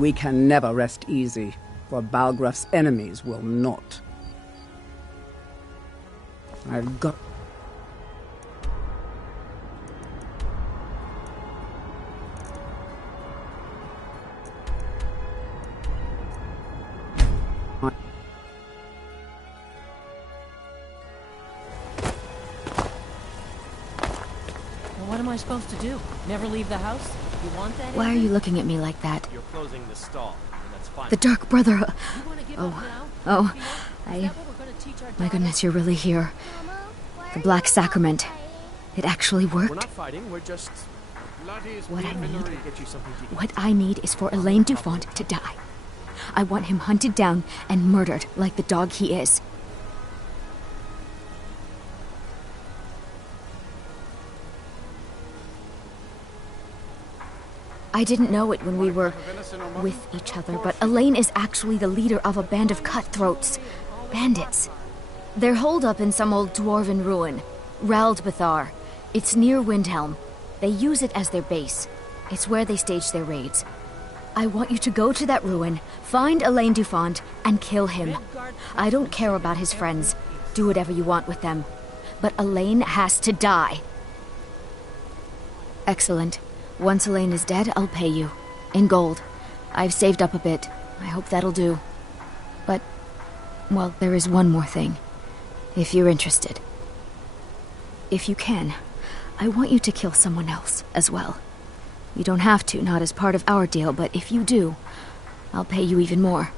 We can never rest easy, for Balgraf's enemies will not. I've got... What am I supposed to do? Never leave the house? You want that? Why are you looking at me like that? You're closing the stall, and that's fine. The Dark Brother... Oh, My goodness, you're really here. The Black Sacrament. It actually We're worked. not fighting, we're just... What I need is for Elaine Dufont to die. I want him hunted down and murdered like the dog he is. I didn't know it when we were with each other, but Elaine is actually the leader of a band of cutthroats. Bandits. They're holed up in some old dwarven ruin. Raldbathar. It's near Windhelm. They use it as their base. It's where they stage their raids. I want you to go to that ruin, find Elaine Dufont, and kill him. I don't care about his friends. Do whatever you want with them. But Elaine has to die. Excellent. Once Elaine is dead, I'll pay you. In gold. I've saved up a bit. I hope that'll do. But, well, there is one more thing. If you're interested. If you can, I want you to kill someone else as well. You don't have to, not as part of our deal, but if you do, I'll pay you even more.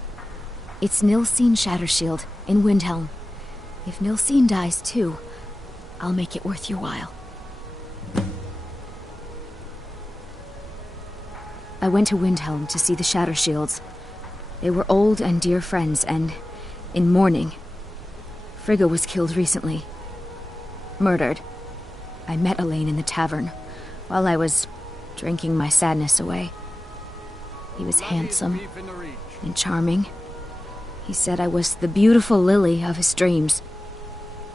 It's Nilsine Shattershield in Windhelm. If Nilsine dies too, I'll make it worth your while. I went to Windhelm to see the Shattershields. They were old and dear friends, and in mourning. Frigga was killed recently. Murdered. I met Elaine in the tavern, while I was drinking my sadness away. He was handsome and charming. He said I was the beautiful lily of his dreams.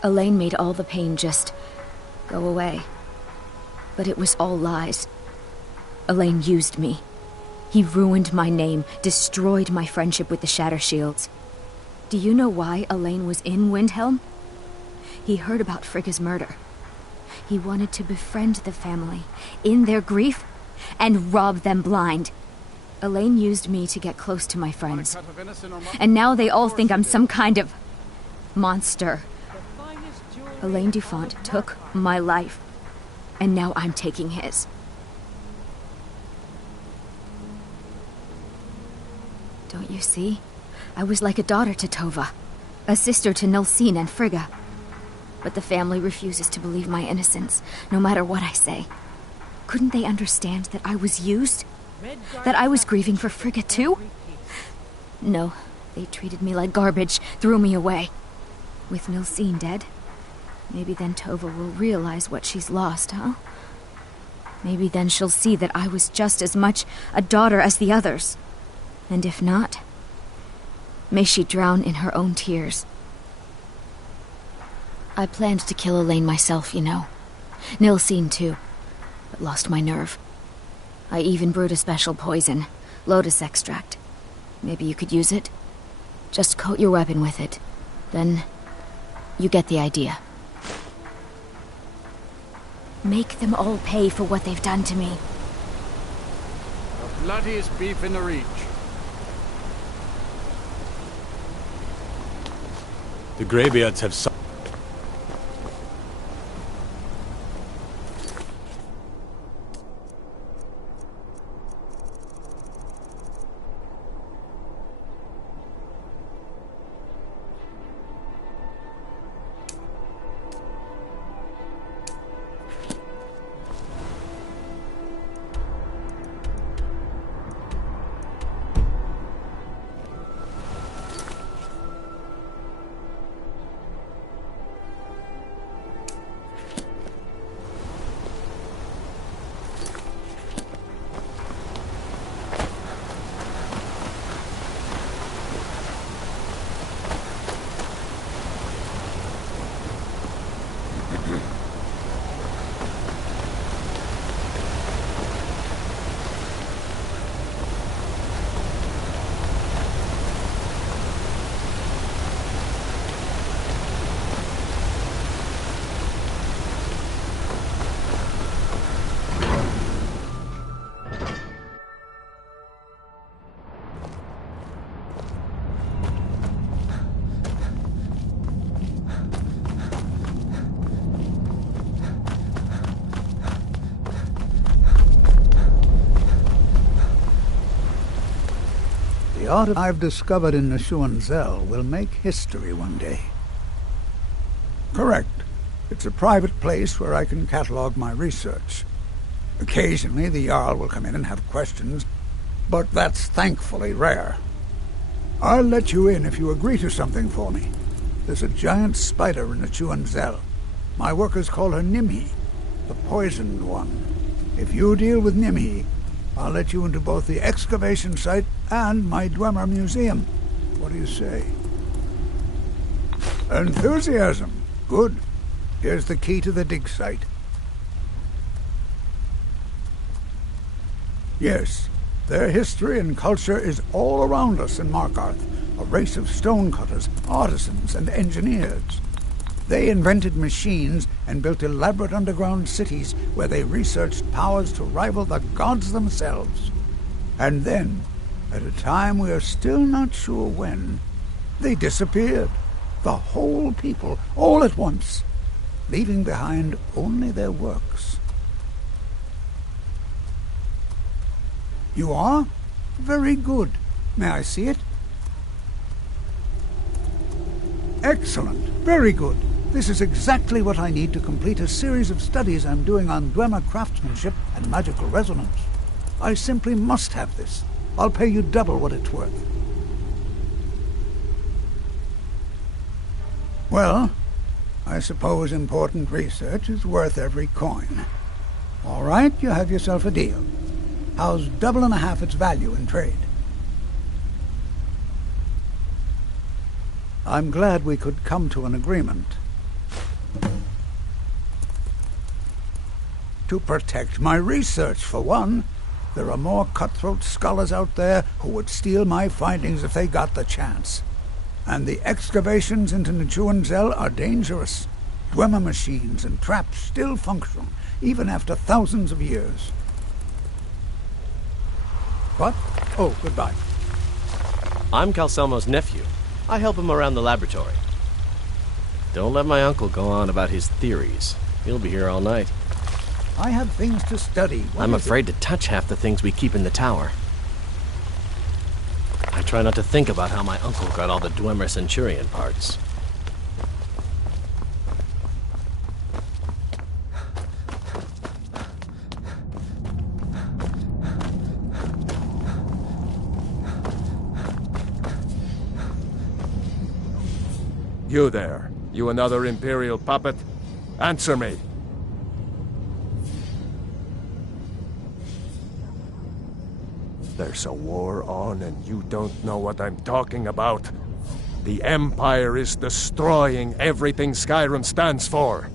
Elaine made all the pain just go away. But it was all lies. Elaine used me. He ruined my name, destroyed my friendship with the Shattershields. Do you know why Elaine was in Windhelm? He heard about Frigga's murder. He wanted to befriend the family, in their grief, and rob them blind. Elaine used me to get close to my friends. And now they all think I'm some kind of monster. Elaine Dufont took my life, and now I'm taking his. Don't you see? I was like a daughter to Tova, a sister to Nilsine and Frigga. But the family refuses to believe my innocence, no matter what I say. Couldn't they understand that I was used? That I was grieving for Frigga too? No, they treated me like garbage, threw me away. With Nilsine dead, maybe then Tova will realize what she's lost, huh? Maybe then she'll see that I was just as much a daughter as the others. And if not, may she drown in her own tears. I planned to kill Elaine myself, you know. Nilsine too, but lost my nerve. I even brewed a special poison, lotus extract. Maybe you could use it? Just coat your weapon with it. Then, you get the idea. Make them all pay for what they've done to me. The bloodiest beef in the Reach. The Greybeards have some... The art I've discovered in Zell will make history one day. Correct. It's a private place where I can catalog my research. Occasionally the Jarl will come in and have questions, but that's thankfully rare. I'll let you in if you agree to something for me. There's a giant spider in Zell. My workers call her Nimhi, the poisoned one. If you deal with Nimhi, I'll let you into both the excavation site and my Dwemer museum. What do you say? Enthusiasm. Good. Here's the key to the dig site. Yes, their history and culture is all around us in Markarth, a race of stonecutters, artisans, and engineers. They invented machines and built elaborate underground cities where they researched powers to rival the gods themselves. And then, at a time we are still not sure when, they disappeared. The whole people, all at once, leaving behind only their works. You are? Very good. May I see it? Excellent. Very good. This is exactly what I need to complete a series of studies I'm doing on Dwemer craftsmanship and magical resonance. I simply must have this. I'll pay you double what it's worth. Well, I suppose important research is worth every coin. All right, you have yourself a deal. How's double and a half its value in trade? I'm glad we could come to an agreement. To protect my research, for one. There are more cutthroat scholars out there who would steal my findings if they got the chance. And the excavations into Zell are dangerous. Dwemer machines and traps still function, even after thousands of years. What? Oh, goodbye. I'm Calselmo's nephew. I help him around the laboratory. Don't let my uncle go on about his theories. He'll be here all night. I have things to study. I'm afraid to touch half the things we keep in the tower. I try not to think about how my uncle got all the Dwemer Centurion parts. You there. You another Imperial puppet? Answer me. There's a war on and you don't know what I'm talking about. The Empire is destroying everything Skyrim stands for.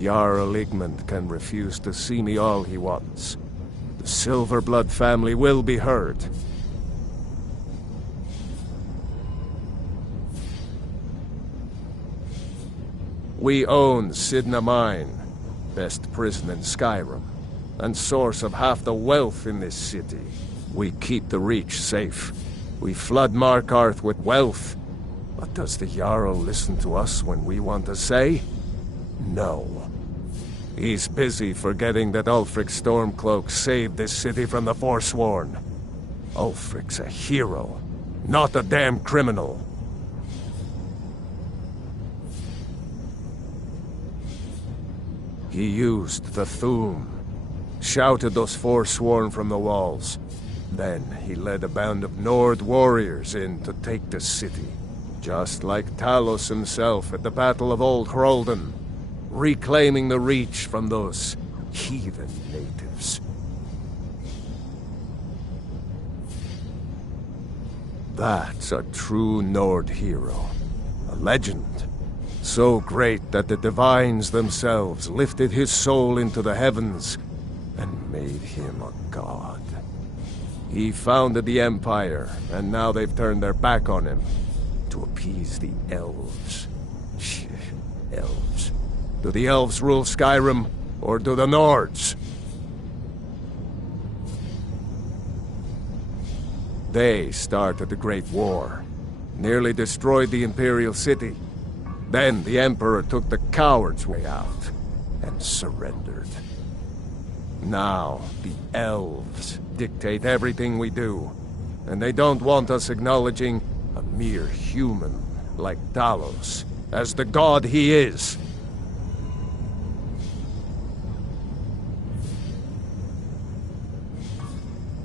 Jarl Igmund can refuse to see me all he wants. The Silverblood family will be heard. We own Sidna Mine, best prison in Skyrim, and source of half the wealth in this city. We keep the Reach safe. We flood Markarth with wealth. But does the Jarl listen to us when we want to say? No. He's busy forgetting that Ulfric Stormcloak saved this city from the Forsworn. Ulfric's a hero, not a damn criminal. He used the Thu'um, shouted those Forsworn from the walls. Then he led a band of Nord warriors in to take the city, just like Talos himself at the Battle of Old Hroldan, reclaiming the Reach from those heathen natives. That's a true Nord hero, a legend. So great that the Divines themselves lifted his soul into the heavens and made him a god. He founded the Empire, and now they've turned their back on him to appease the elves. Elves. Do the elves rule Skyrim, or do the Nords? They started the Great War, nearly destroyed the Imperial City. Then the Emperor took the coward's way out and surrendered. Now the elves dictate everything we do, And they don't want us acknowledging a mere human like Talos as the god he is.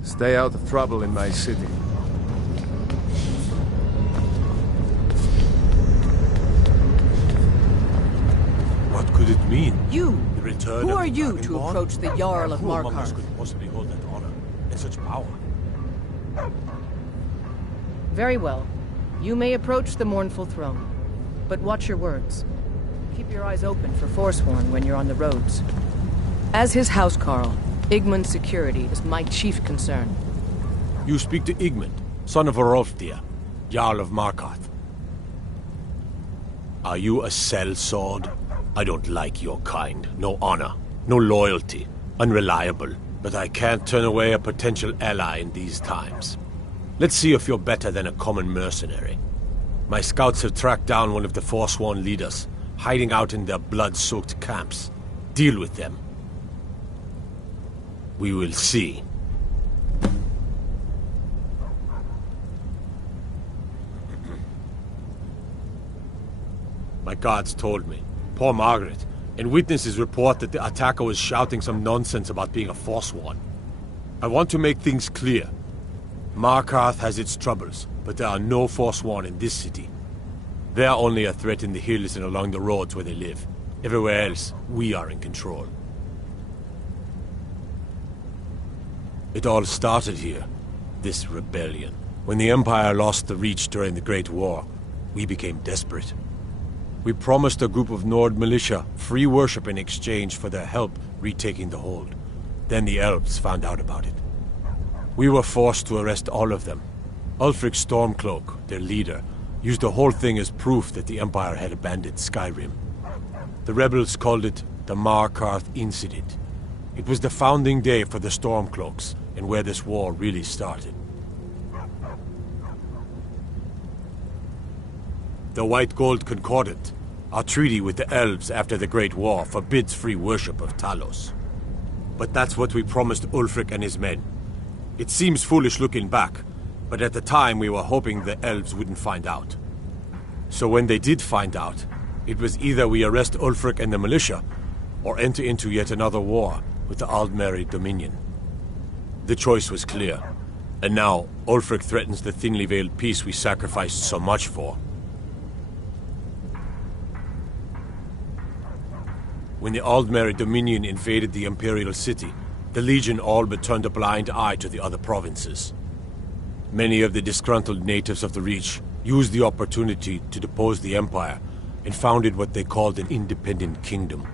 Stay out of trouble in my city. What could it mean? You! The return Who of are the you to Dragonborn? approach the Jarl of Who among us Markarth? could possibly hold that honor and such power? Very well. You may approach the mournful throne. But watch your words. Keep your eyes open for Forsworn when you're on the roads. As his housecarl, Igmund's security is my chief concern. You speak to Igmund, son of Orolfdir, Jarl of Markarth. Are you a sellsword? I don't like your kind. No honor, no loyalty, unreliable. But I can't turn away a potential ally in these times. Let's see if you're better than a common mercenary. My scouts have tracked down one of the Forsworn leaders, hiding out in their blood-soaked camps. Deal with them. We will see. My guards told me. Poor Margaret. And witnesses report that the attacker was shouting some nonsense about being a Forsworn. I want to make things clear. Markarth has its troubles, but there are no Forsworn in this city. They are only a threat in the hills and along the roads where they live. Everywhere else, we are in control. It all started here, this rebellion. When the Empire lost the Reach during the Great War, we became desperate. We promised a group of Nord militia free worship in exchange for their help retaking the hold. Then the elves found out about it. We were forced to arrest all of them. Ulfric Stormcloak, their leader, used the whole thing as proof that the Empire had abandoned Skyrim. The rebels called it the Markarth Incident. It was the founding day for the Stormcloaks, and where this war really started. The White Gold Concordant, our treaty with the elves after the Great War, forbids free worship of Talos. But that's what we promised Ulfric and his men. It seems foolish looking back, but at the time we were hoping the elves wouldn't find out. So when they did find out, it was either we arrest Ulfric and the militia, or enter into yet another war with the Aldmeri Dominion. The choice was clear, and now Ulfric threatens the thinly veiled peace we sacrificed so much for. When the Aldmeri Dominion invaded the Imperial City, the Legion all but turned a blind eye to the other provinces. Many of the disgruntled natives of the Reach used the opportunity to depose the Empire and founded what they called an independent kingdom.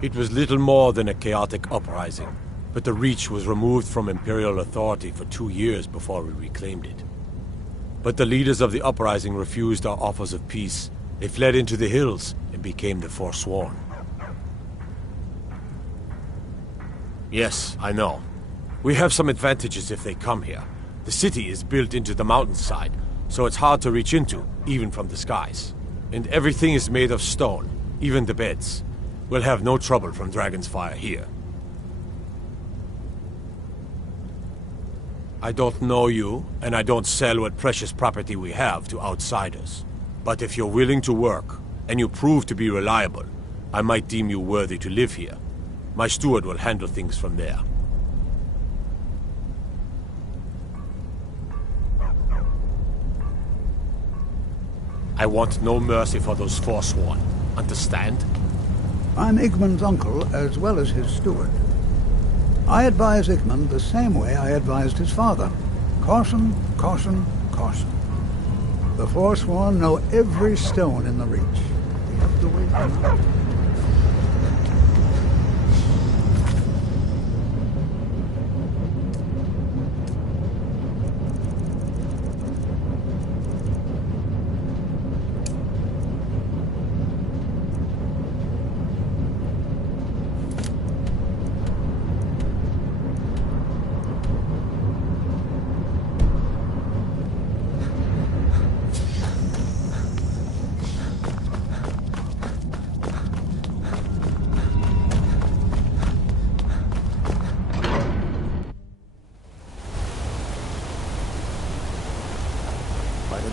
It was little more than a chaotic uprising, but the Reach was removed from Imperial authority for 2 years before we reclaimed it. But the leaders of the uprising refused our offers of peace. They fled into the hills and became the Forsworn. Yes, I know. We have some advantages if they come here. The city is built into the mountainside, so it's hard to reach into, even from the skies. And everything is made of stone, even the beds. We'll have no trouble from Dragon's Fire here. I don't know you, and I don't sell what precious property we have to outsiders. But if you're willing to work, and you prove to be reliable, I might deem you worthy to live here. My steward will handle things from there. I want no mercy for those Forsworn. Understand? I'm Igmund's uncle as well as his steward. I advise Igmund the same way I advised his father. Caution, caution, caution. The Forsworn know every stone in the Reach. We have to wait for them.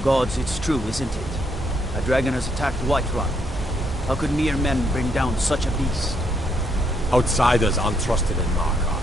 Gods, it's true, isn't it? A dragon has attacked Whiterun. How could mere men bring down such a beast? Outsiders aren't trusted in Markarth.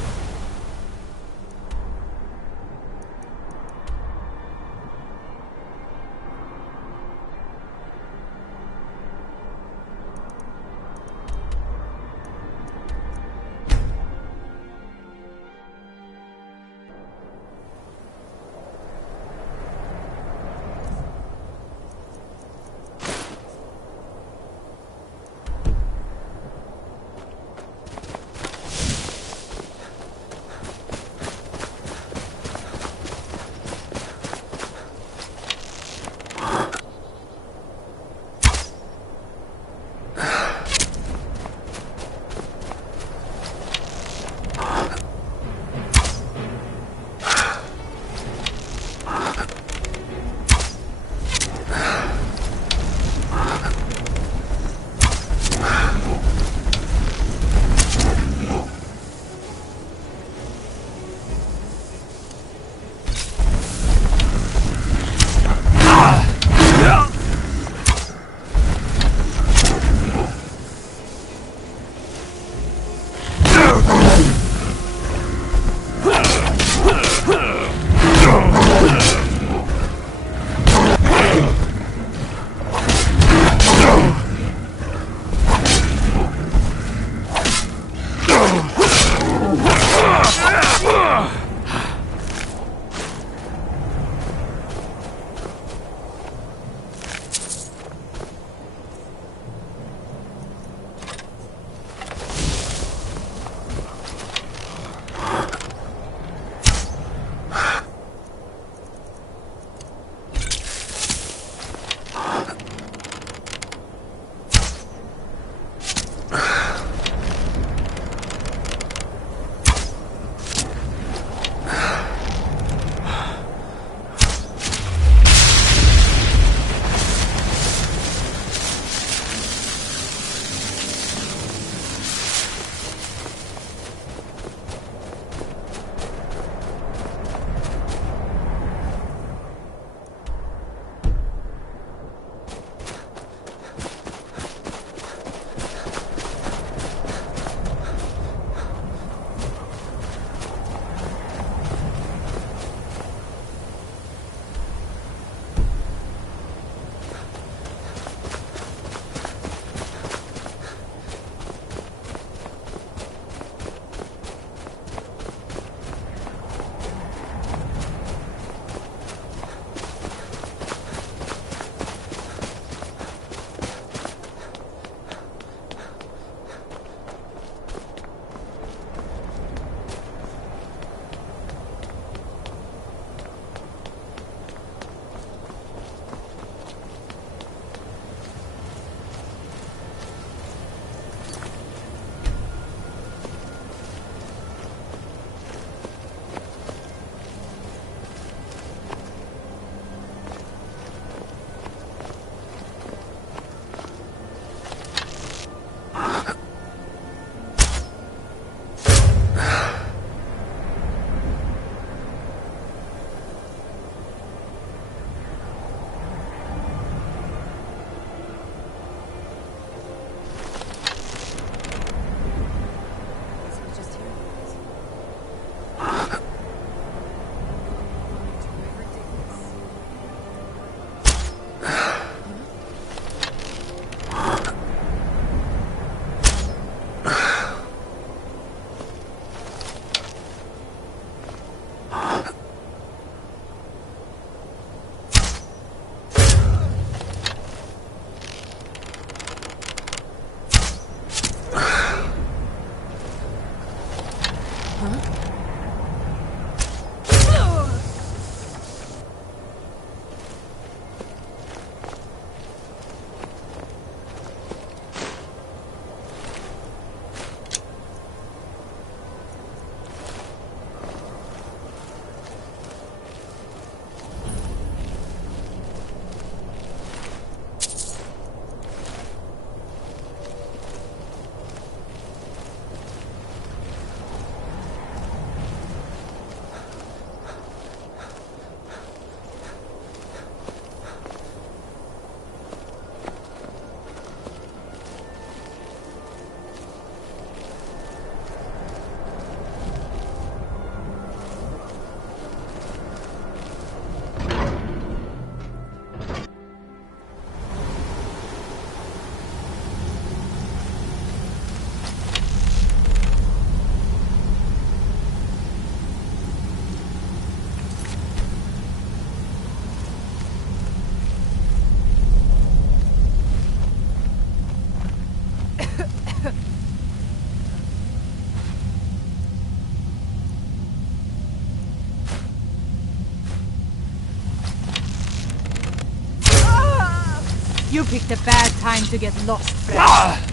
You picked a bad time to get lost, friend.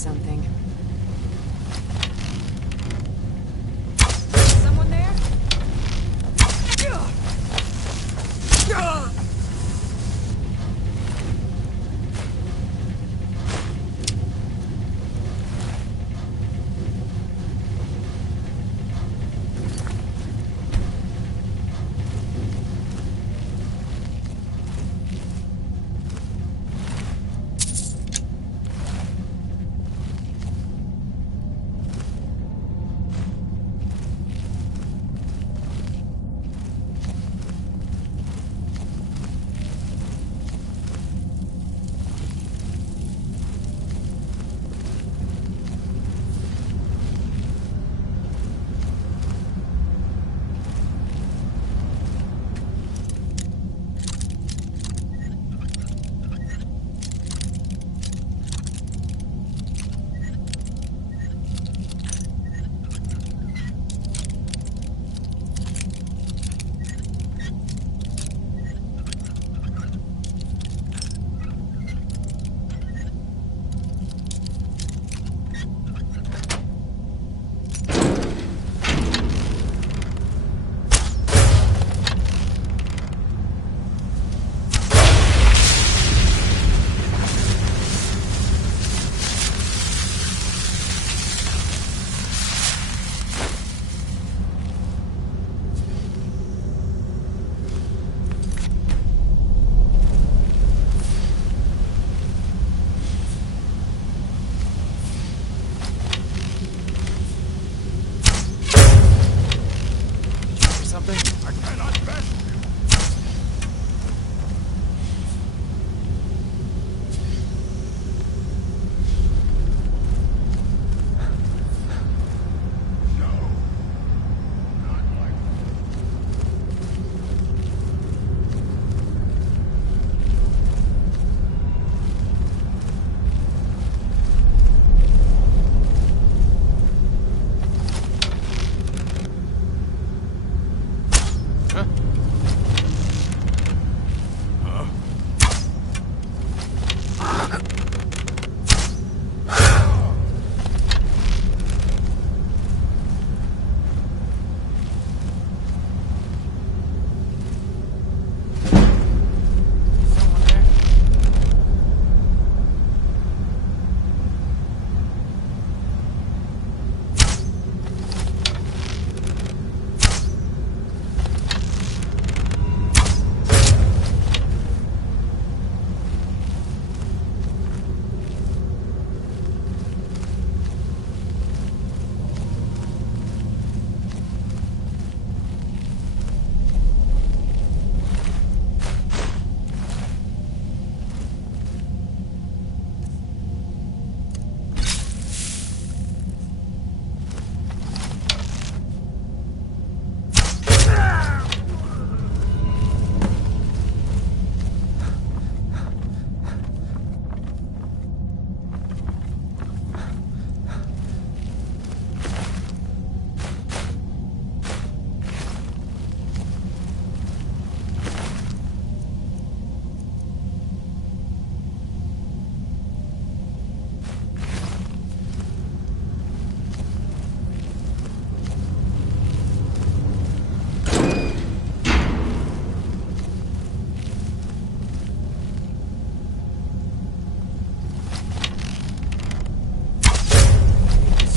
something.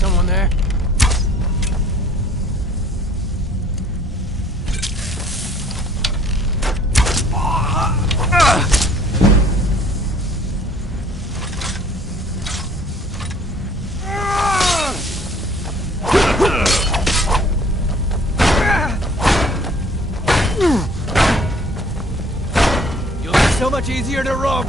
Someone there? much easier to rob.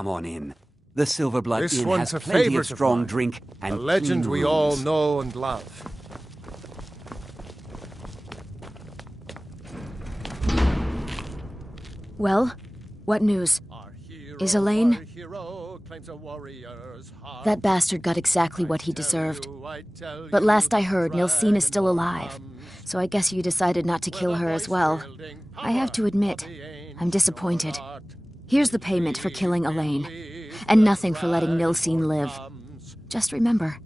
Come on in. The Silverblood This Inn one's has a plenty favorite of strong of mine. drink and A legend clean we all rooms. know and love. Well, what news? Is Elaine? That bastard got exactly what he deserved. But last I heard, Nilsine is still alive. So I guess you decided not to kill her as well. I have to admit, I'm disappointed. Here's the payment for killing Elaine. And nothing for letting Nilsine live. Just remember,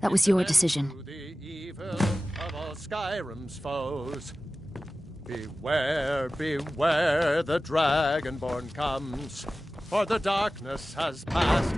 that was your decision. Skyrim's foes. Beware, beware, the Dragonborn comes, for the darkness has passed.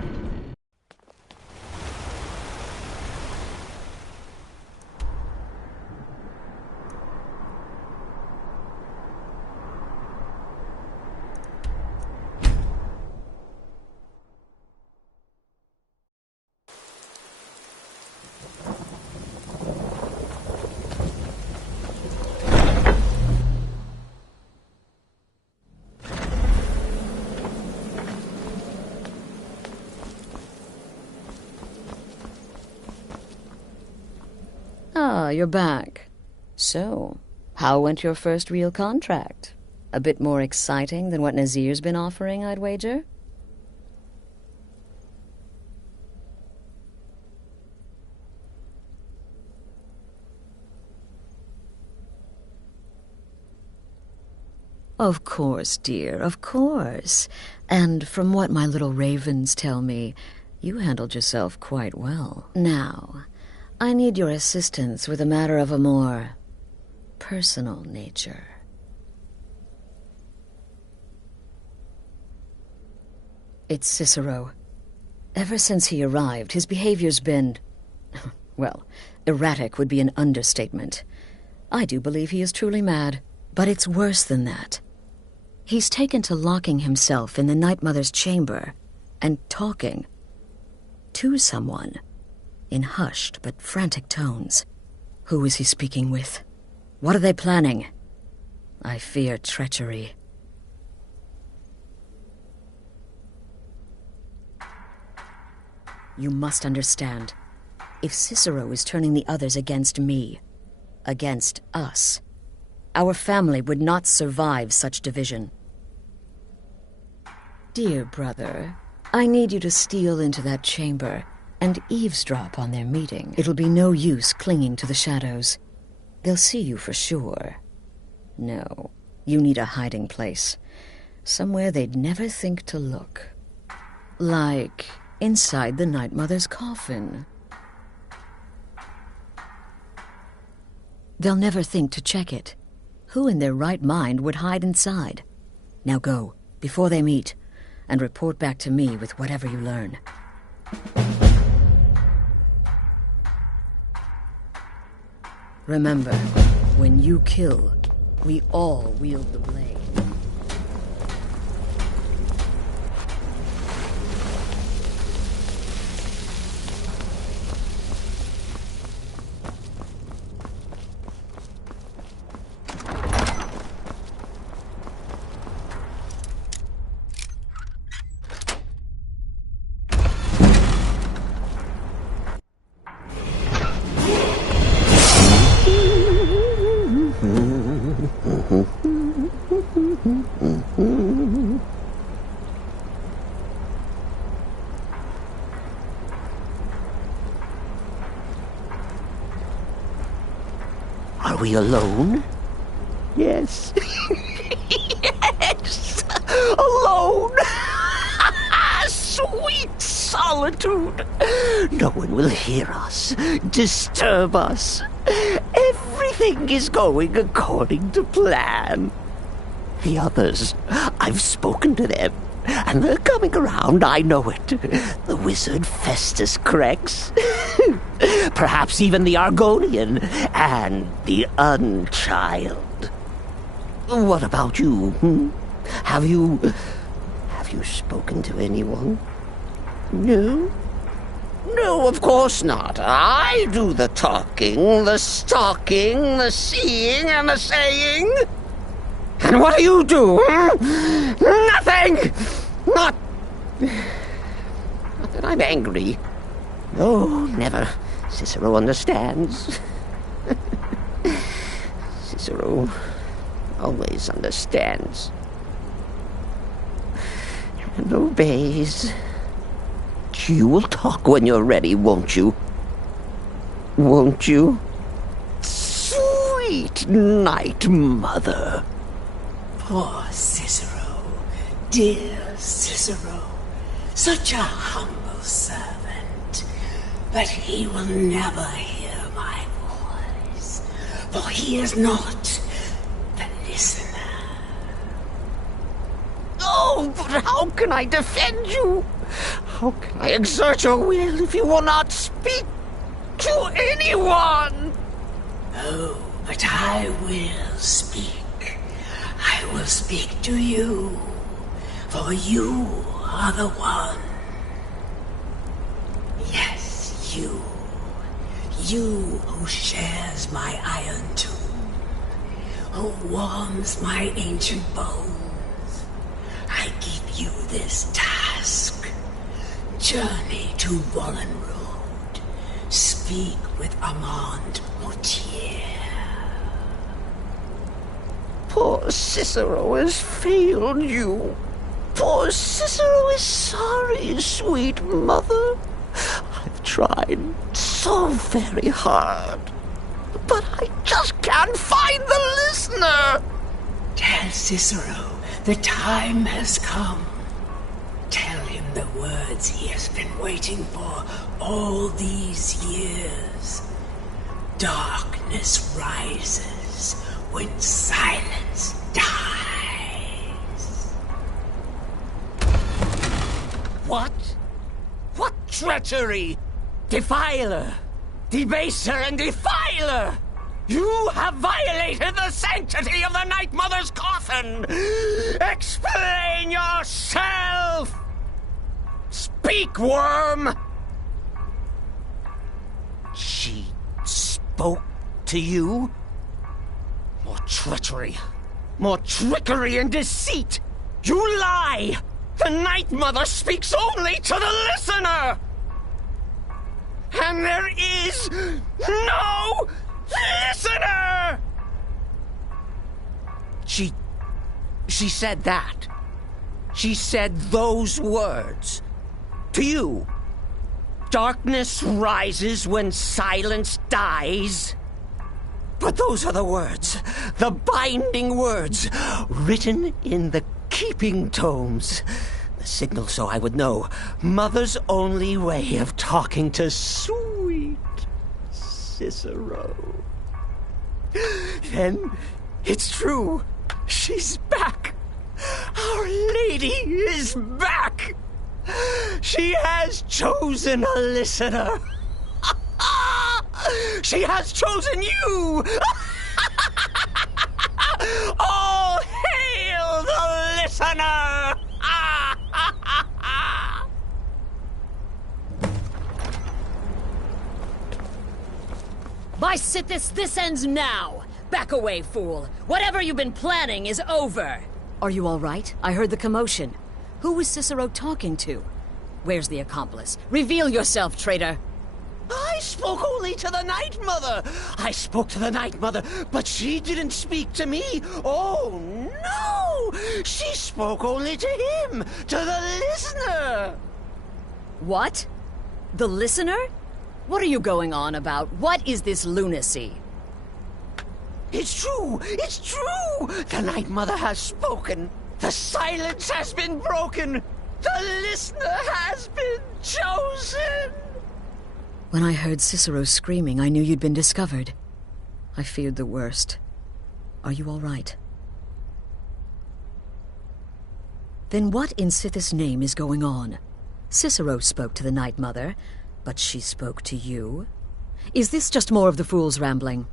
Ah, you're back. So, how went your first real contract? A bit more exciting than what Nazir's been offering, I'd wager? Of course, dear, of course. And from what my little ravens tell me, you handled yourself quite well. Now, I need your assistance with a matter of a more personal nature. It's Cicero. Ever since he arrived, his behavior's been, well, erratic would be an understatement. I do believe he is truly mad, but it's worse than that. He's taken to locking himself in the Night Mother's chamber and talking to someone in hushed but frantic tones. Who is he speaking with? What are they planning? I fear treachery. You must understand. If Cicero is turning the others against me, against us, our family would not survive such division. Dear brother, I need you to steal into that chamber and eavesdrop on their meeting. It'll be no use clinging to the shadows. They'll see you for sure. No, you need a hiding place. Somewhere they'd never think to look. Like inside the Night Mother's coffin. They'll never think to check it. Who in their right mind would hide inside? Now go, before they meet, and report back to me with whatever you learn. Remember, when you kill, we all wield the blade. Are we alone? Yes. Yes! Alone! Sweet solitude! No one will hear us, disturb us. Everything is going according to plan. The others, I've spoken to them, and they're coming around, I know it. The wizard Festus Crex, perhaps even the Argonian, and the Unchild. What about you? Have you spoken to anyone? No? No, of course not. I do the talking, the stalking, the seeing, and the saying. And what do? Nothing! Not Not that I'm angry. No, never. Cicero understands. Cicero always understands. And obeys. You will talk when you're ready, won't you? Won't you? Sweet night, Mother. Poor Cicero, dear Cicero, such a humble servant, but he will never hear my voice, for he is not the listener. Oh, but how can I defend you? How can I exert your will if you will not speak to anyone? Oh, but I will speak. I will speak to you, for you are the one. Yes, you. You who shares my iron tomb, who warms my ancient bones. I give you this task. Journey to Wallenroad. Speak with Armand Mortier. Poor Cicero has failed you. Poor Cicero is sorry, sweet mother. I've tried so very hard, but I just can't find the listener. Tell Cicero the time has come. Tell him the words he has been waiting for all these years. Darkness rises when silence dies. What? What treachery? Defiler! Debaser and defiler! You have violated the sanctity of the Night Mother's coffin! Explain yourself! Speak, worm! She spoke to you? More treachery, more trickery and deceit! You lie! The Night Mother speaks only to the listener! And there is no listener! She said that. She said those words. To you. Darkness rises when silence dies. But those are the words, the binding words, written in the keeping tomes. The signal so I would know. Mother's only way of talking to sweet Cicero. Then it's true. She's back. Our Lady is back. She has chosen a listener. She has chosen you. All hail the listener. By Sithis, this ends now! Back away, fool! Whatever you've been planning is over! Are you all right? I heard the commotion. Who was Cicero talking to? Where's the accomplice? Reveal yourself, traitor! I spoke only to the Night Mother! I spoke to the Night Mother, but she didn't speak to me! Oh, no! She spoke only to him! To the listener! What? The listener? What are you going on about? What is this lunacy? It's true! It's true! The Night Mother has spoken! The silence has been broken! The listener has been chosen! When I heard Cicero screaming, I knew you'd been discovered. I feared the worst. Are you all right? Then what in Sithis' name is going on? Cicero spoke to the Night Mother, but she spoke to you? Is this just more of the fool's rambling?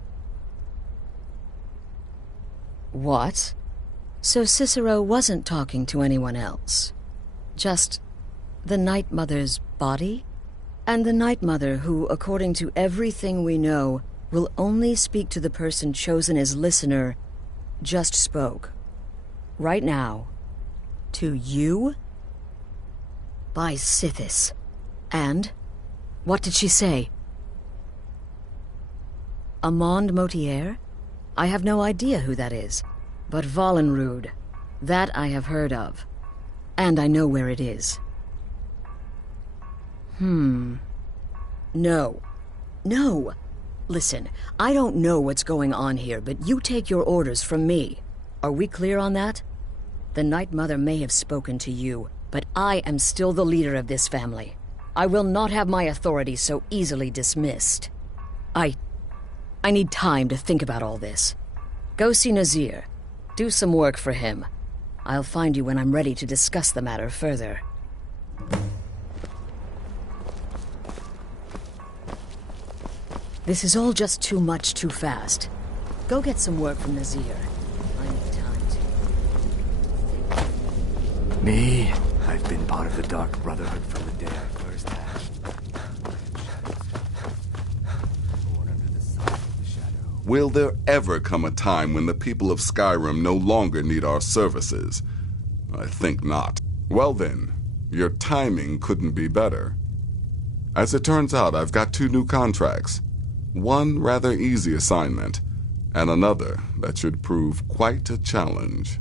What? So Cicero wasn't talking to anyone else? Just the Night Mother's body? And the Night Mother who, according to everything we know, will only speak to the person chosen as listener, just spoke. Right now. To you? By Sithis. And? What did she say? Amand Motier? I have no idea who that is. But Valenrud, that I have heard of. And I know where it is. No. No! Listen, I don't know what's going on here, but you take your orders from me. Are we clear on that? The Night Mother may have spoken to you, but I am still the leader of this family. I will not have my authority so easily dismissed. I need time to think about all this. Go see Nazir. Do some work for him. I'll find you when I'm ready to discuss the matter further. This is all just too much too fast. Go get some work from Nazir. I need time to... Me? I've been part of the Dark Brotherhood from the day I first had. Will there ever come a time when the people of Skyrim no longer need our services? I think not. Well then, your timing couldn't be better. As it turns out, I've got 2 new contracts. One rather easy assignment, and another that should prove quite a challenge.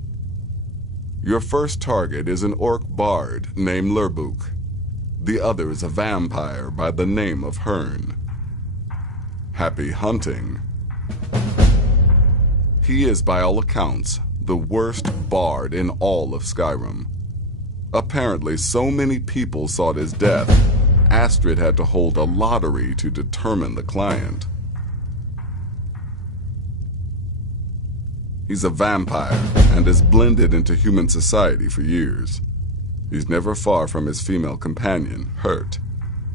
Your first target is an orc bard named Lurbuk. The other is a vampire by the name of Hearn. Happy hunting. He is, by all accounts, the worst bard in all of Skyrim. Apparently, so many people sought his death, Astrid had to hold a lottery to determine the client. He's a vampire and has blended into human society for years. He's never far from his female companion, Hurt,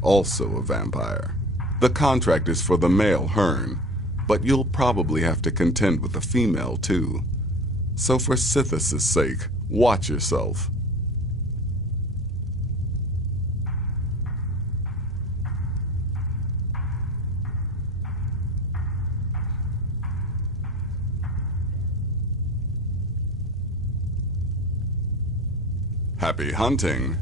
also a vampire. The contract is for the male Hearn, but you'll probably have to contend with the female too. So for Sithis' sake, watch yourself. Happy hunting.